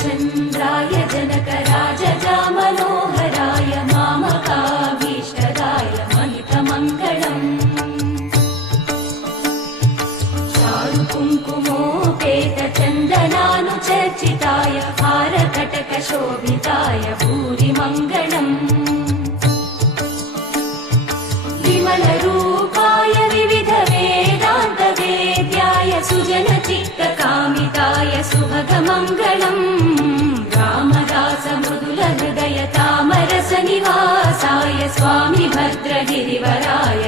रामचन्द्राय जनकराजजामनोहराय मामकाभीष्टदाय महितमङ्गलम् चारुकुङ्कुमोपेतचन्दनानुचर्चिताय हारकटकशोभिताय भूरिमङ्गलम् विमलरूपाय विविधवेदान्तवेद्याय सुजनचित्तकामिताय सुभगमङ्गलम् Ramdas मृदुलहृदय तामरसनिवासाय Swami भद्रगिरिवराय